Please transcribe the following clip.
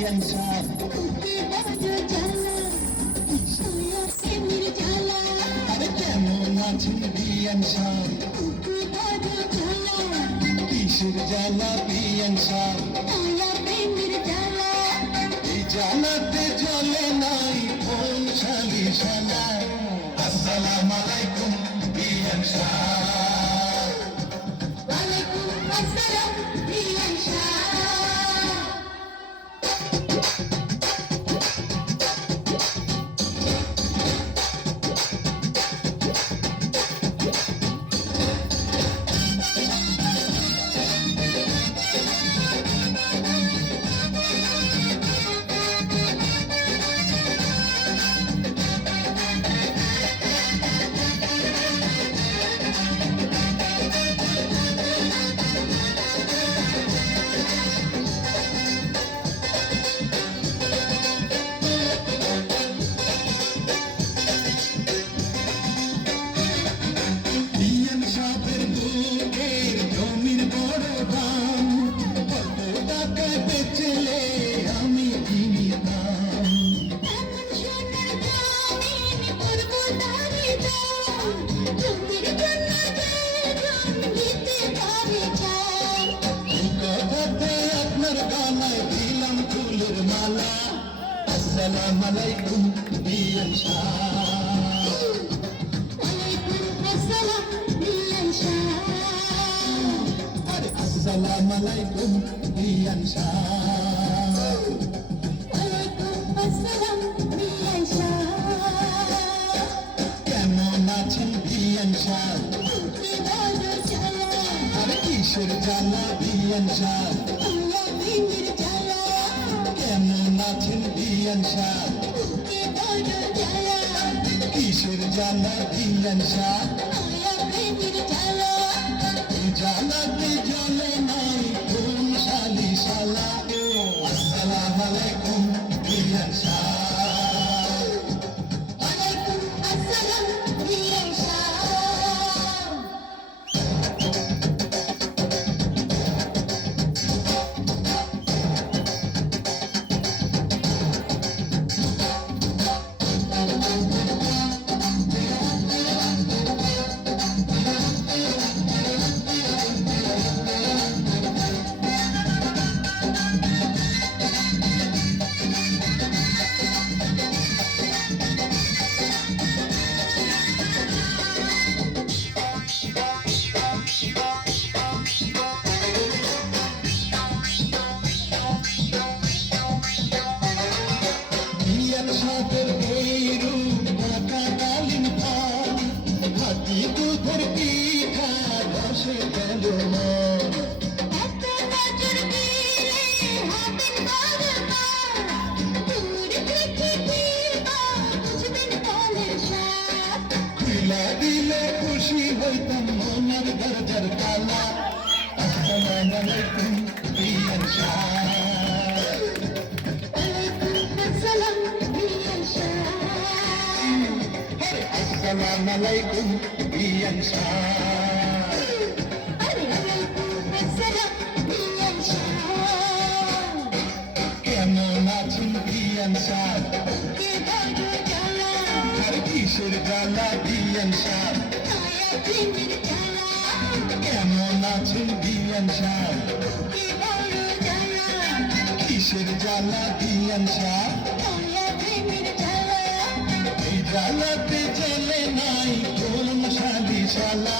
বিয়ান সাহ আরে কেমন আছেন বিয়ান সাহ কিসের জ্বালা বিয়ান সাহ এই জ্বালাতে জ্বলে নাই কোন শালি শালা আসসালামু আলাইকুম বিয়ান সাহ ওয়ালাইকুম আসসালাম বিয়ান সাহ আসসালামু আলাইকুম বিয়ান সাহ ওয়ালাইকুম আসসালাম বিয়ান সাহ আরে আসসালামু আলাইকুম বিয়ান সাহ ওয়ালাইকুম আসসালাম বিয়ান সাহ কেমন আছেন বিয়ান সাহ কি বড় জ্বালা আরে কিসের জ্বালা বিয়ান সাহ আল্লাহ প্রেমের জ্বালা কেমন আছেন বিয়ান সাহ কি বড় জ্বালা কিসের জ্বালা বিয়ান সাহ আল্লাহ প্রেমের জ্বালা এই জ্বালাতে জ্বলে নাই কোন শালি শালা আসসালামু আলাইকুম বিয়ান সাহ ওয়ালাইকুম আসসালাম বিয়ান সাহ বিয়ান সাহের ভৈরু কাকালীন ফল হাতি দুধের পিঠা রসে গেল মন এত নজর দিলে হবেন বরবাদ দূর থেকে ফিরবা বুঝবেন ফলের স্বাদ খুলা দিলে খুশি হইতাম মনের দরজার তালা আসসালামু আলাইকুম বিয়ান সাহ ওয়ালাইকুম আসসালাম বিয়ান সাহ আসসালামু আলাইকুম বিয়ান সাহ ওয়ালাইকুম আসসালাম বিয়ান সাহ কেমন আছেন বিয়ান সাহ কি বড় জ্বালা আর কিসের জ্বালা বিয়ান সাহ আয়া প্রেমের জ্বালা কেমন আছেন বিয়ান সাহ কি বড় জ্বালা কিসের জ্বালা বিয়ান সাহ আয়া প্রেমের জ্বালা এই জ্বালাতে জ্বলে নাই কোন শালি শালা